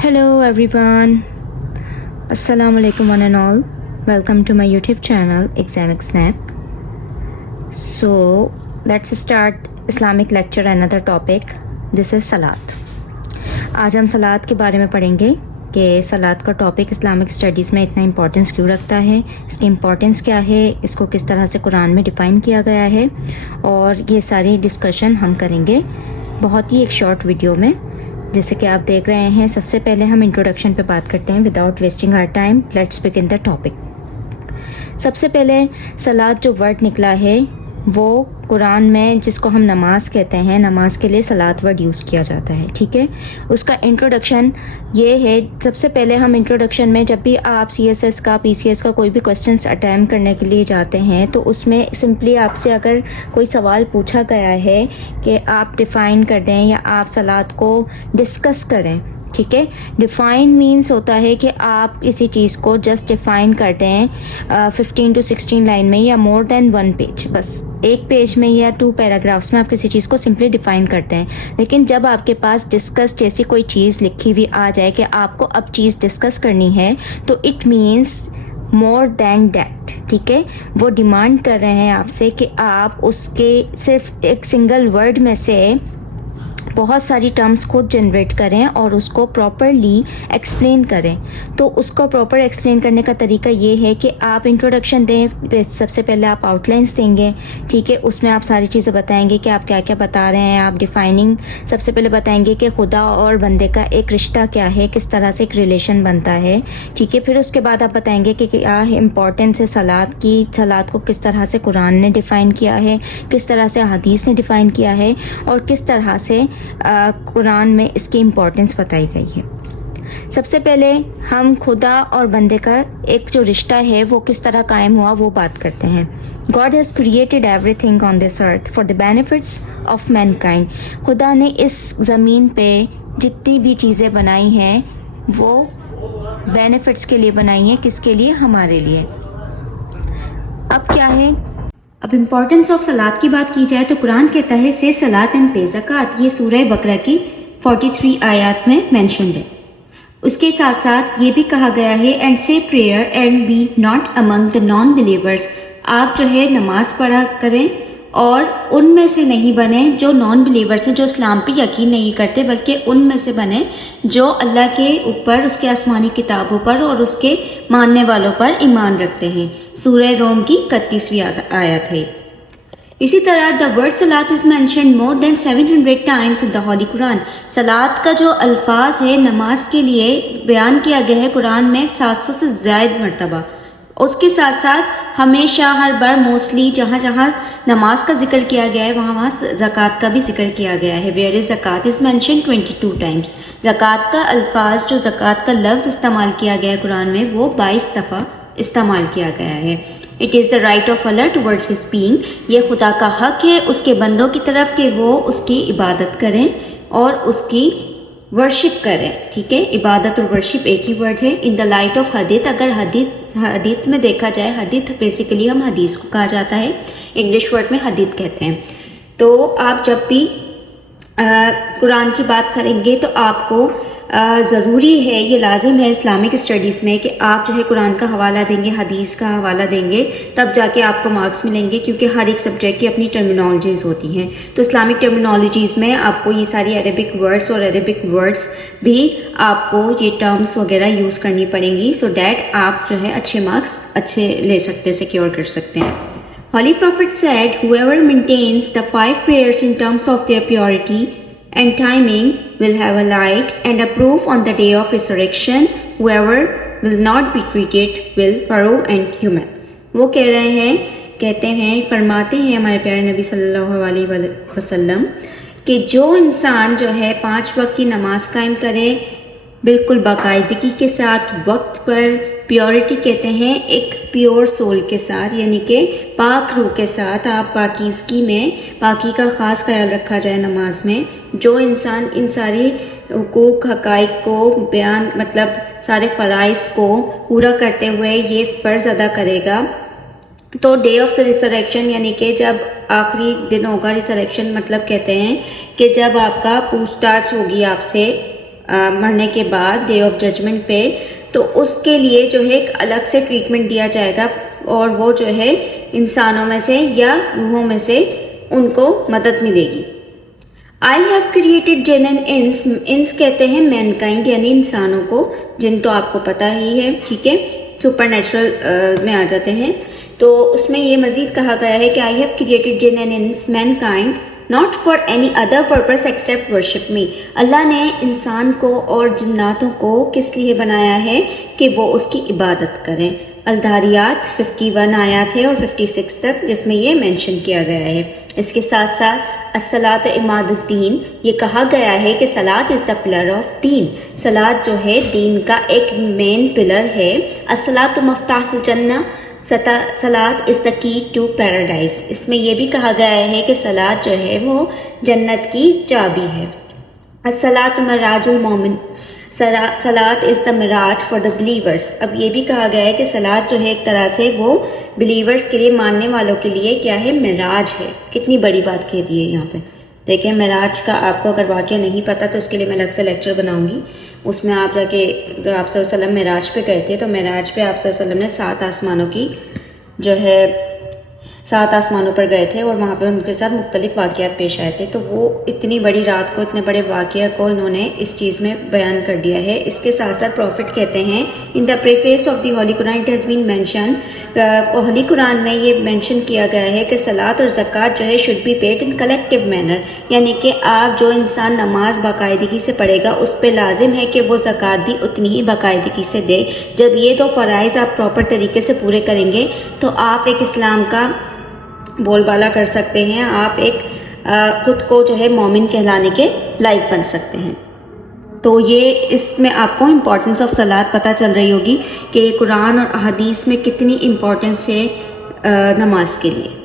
Hello everyone. Assalamu alaikum one and all. Welcome to my YouTube channel Islamic Snap. So let's start Islamic lecture another topic. This is सलात. आज हम सलात के बारे में पढ़ेंगे कि सलात का टॉपिक इस्लामिक स्टडीज़ में इतना इम्पोर्टेंस क्यों रखता है, इसकी इम्पोर्टेंस क्या है, इसको किस तरह से कुरान में डिफ़ाइन किया गया है, और ये सारी डिस्कशन हम करेंगे बहुत ही एक शॉर्ट वीडियो में जैसे कि आप देख रहे हैं। सबसे पहले हम इंट्रोडक्शन पे बात करते हैं without wasting our time. Let's begin the topic. सबसे पहले सलात जो वर्ड निकला है वो कुरान में जिसको हम नमाज कहते हैं, नमाज के लिए सलात वर्ड यूज़ किया जाता है, ठीक है। उसका इंट्रोडक्शन ये है, सबसे पहले हम इंट्रोडक्शन में जब भी आप CSS का PCS का कोई भी क्वेश्चंस अटैम्प्ट करने के लिए जाते हैं तो उसमें सिंपली आपसे अगर कोई सवाल पूछा गया है कि आप डिफ़ाइन कर दें या आप सलात को डिस्कस करें, ठीक है। डिफ़ाइन मीन्स होता है कि आप किसी चीज़ को जस्ट डिफ़ाइन करते हैं 15 to 16 लाइन में या मोर देन वन पेज, बस एक पेज में या 2 पैराग्राफ्स में आप किसी चीज़ को सिंपली डिफ़ाइन करते हैं। लेकिन जब आपके पास डिस्कस जैसी कोई चीज़ लिखी हुई आ जाए कि आपको अब चीज़ डिस्कस करनी है तो it means more than that, ठीक है। वो डिमांड कर रहे हैं आपसे कि आप उसके सिर्फ एक सिंगल वर्ड में से बहुत सारी टर्म्स खुद जनरेट करें और उसको प्रॉपरली एक्सप्लेन करें। तो उसको प्रॉपर एक्सप्लेन करने का तरीका ये है कि आप इंट्रोडक्शन दें, सबसे पहले आप आउटलाइंस देंगे, ठीक है। उसमें आप सारी चीज़ें बताएंगे कि आप क्या क्या बता रहे हैं। आप डिफाइनिंग सबसे पहले बताएंगे कि खुदा और बंदे का एक रिश्ता क्या है, किस तरह से एक रिलेशन बनता है, ठीक है। फिर उसके बाद आप बताएंगे कि क्या इम्पोर्टेंस है सलात की, सलात को किस तरह से कुरान ने डिफ़ाइन किया है, किस तरह से हदीस ने डिफ़ाइन किया है और किस तरह से कुरान में इसकी इम्पोर्टेंस बताई गई है। सबसे पहले हम खुदा और बंदे का एक जो रिश्ता है वो किस तरह कायम हुआ वो बात करते हैं। God has created everything on this earth for the benefits of mankind. खुदा ने इस ज़मीन पे जितनी भी चीज़ें बनाई हैं वो बेनिफिट्स के लिए बनाई हैं। किसके लिए? हमारे लिए। अब क्या है, अब इम्पॉर्टेंस ऑफ सलात की बात की जाए तो कुरान कहता है से सलात एंड पे ज़कात, ये सूरह बकरा की 43 आयत में मेंशन्ड है। उसके साथ साथ ये भी कहा गया है एंड से prayer and be not among the non believers, आप जो है नमाज पढ़ा करें और उनमें से नहीं बने जो नॉन बिलीवर्स हैं, जो इस्लाम पे यकीन नहीं करते, बल्कि उनमें से बने जो अल्लाह के ऊपर, उसके आसमानी किताबों पर और उसके मानने वालों पर ईमान रखते हैं। सूरह रोम की 31वीं आयत है। इसी तरह the word Salat is mentioned more than 700 times in the Holi Quran. सलात का जो अल्फाज है नमाज के लिए बयान किया गया है कुरान में 700 से ज़ायद मरतबा। उसके साथ साथ हमेशा हर बार मोस्टली जहाँ जहाँ नमाज का जिक्र किया गया है वहाँ वहाँ ज़कात का भी जिक्र किया गया है। वेयर इज़ ज़कात इज़ मेंशन्ड 22 टाइम्स। ज़कात का अल्फाज जो ज़कात का लफ्ज़ इस्तेमाल किया गया है कुरान में वो 22 दफ़ा इस्तेमाल किया गया है। It is the right of Allah towards his being, ये खुदा का हक है उसके बंदों की तरफ कि वो उसकी इबादत करें और उसकी वर्शिप करें, ठीक है। इबादत और वर्शिप एक ही वर्ड है। इन द लाइट ऑफ हदीत, अगर हदीत में देखा जाए, हदीत बेसिकली हम हदीस को कहा जाता है, इंग्लिश वर्ड में हदीत कहते हैं। तो आप जब भी कुरान की बात करेंगे तो आपको ज़रूरी है, ये लाजिम है इस्लामिक स्टडीज़ में कि आप जो है कुरान का हवाला देंगे, हदीस का हवाला देंगे, तब जाके आपको मार्क्स मिलेंगे, क्योंकि हर एक सब्जेक्ट की अपनी टर्मिनोलॉजीज़ होती हैं। तो इस्लामिक टर्मिनोलॉजीज़ में आपको ये सारी अरेबिक वर्ड्स और अरेबिक वर्ड्स भी आपको ये टर्म्स वगैरह यूज़ करनी पड़ेंगी, सो डैट आप जो है अच्छे मार्क्स अच्छे ले सकते हैं, सिक्योर कर सकते हैं। Holy Prophet said, whoever maintains the 5 prayers in terms of their purity and timing will have a light and a proof on the day of resurrection. Whoever will not be treated will sorrow and human. वो कह रहे हैं, कहते हैं, फरमाते हैं हमारे प्यारे नबी सल्लल्लाहु अलैहि वसल्लम कि जो इंसान जो है 5 वक्त की नमाज कायम करे बिल्कुल बाकायदगी के साथ, वक्त पर, प्योरिटी कहते हैं एक प्योर सोल के साथ, यानी कि पाक रूह के साथ, आप पाकीज़गी में पाकी का ख़ास ख्याल रखा जाए नमाज में। जो इंसान इन सारी हुकूक हक़ाइक़ को बयान, मतलब सारे फ़राइज़ को पूरा करते हुए ये फ़र्ज़ अदा करेगा तो डे ऑफ रिसरेक्शन, यानी कि जब आखिरी दिन होगा, रिसरेक्शन मतलब कहते हैं कि जब आपका पूछताछ होगी आपसे مرنے کے بعد ڈے آف ججمنٹ پہ، تو اس کے لیے جو ہے ایک الگ سے ٹریٹمنٹ دیا جائے گا، اور وہ جو ہے انسانوں میں سے یا روحوں میں سے ان کو مدد ملے گی۔ I have created jinn and ins، انس کہتے ہیں مین کائنڈ یعنی انسانوں کو، جن تو آپ کو پتہ ہی ہے، ٹھیک ہے، سپر نیچرل میں آ جاتے ہیں۔ تو اس میں یہ مزید کہا گیا ہے کہ I have created jinn and ins mankind not for any other purpose except worship me۔ اللہ نے انسان کو اور جناتوں کو کس لیے بنایا ہے کہ وہ اس کی عبادت کریں۔ الدھاریات 51 آیات ہے اور 56 تک، جس میں یہ مینشن کیا گیا ہے۔ اس کے ساتھ ساتھ الصلاۃ عماد الدین، یہ کہا گیا ہے کہ صلاۃ از دا پلر آف دین، صلاۃ جو ہے دین کا ایک مین پلر ہے۔ الصلاۃ مفتاح الجنہ، صلاۃ از دا کی ٹو پیراڈائز، اس میں یہ بھی کہا گیا ہے کہ صلاۃ جو ہے وہ جنت کی چابی ہے۔ الصلاۃ معراج المومن، صلاۃ از دا معراج فار دا بلیورس، اب یہ بھی کہا گیا ہے کہ صلاۃ جو ہے ایک طرح سے وہ بلیورس کے لیے، ماننے والوں کے لیے کیا ہے، معراج ہے۔ کتنی بڑی بات کہہ دی ہے یہاں پہ، دیکھیں معراج کا آپ کو اگر واقعہ نہیں پتہ تو اس کے لیے میں الگ سے لیکچر بناؤں گی، اس میں آپ جا کے جب آپ صلی اللہ علیہ وسلم معراج پہ گئے تھے تو معراج پہ آپ صلی اللہ علیہ وسلم نے 7 آسمانوں کی جو ہے 7 آسمانوں پر گئے تھے، اور وہاں پہ ان کے ساتھ مختلف واقعات پیش آئے تھے، تو وہ اتنی بڑی رات کو اتنے بڑے واقعہ کو انہوں نے اس چیز میں بیان کر دیا ہے۔ اس کے ساتھ ساتھ پروفٹ کہتے ہیں in the preface of the holy Quran it has been mention, holy Quran میں یہ مینشن کیا گیا ہے کہ صلاۃ اور زکوٰۃ جو ہے should be paid in collective manner, یعنی کہ آپ جو انسان نماز باقاعدگی سے پڑھے گا اس پہ لازم ہے کہ وہ زکوٰۃ بھی اتنی ہی باقاعدگی سے دے۔ جب یہ دو فرائض آپ پراپر طریقے سے پورے کریں گے تو آپ ایک اسلام کا بول بالا کر سکتے ہیں، آپ ایک خود کو جو ہے مومن کہلانے کے لائق بن سکتے ہیں۔ تو یہ اس میں آپ کو امپورٹنس آف صلاۃ پتہ چل رہی ہوگی کہ قرآن اور احادیث میں کتنی امپورٹنس ہے نماز کے لیے۔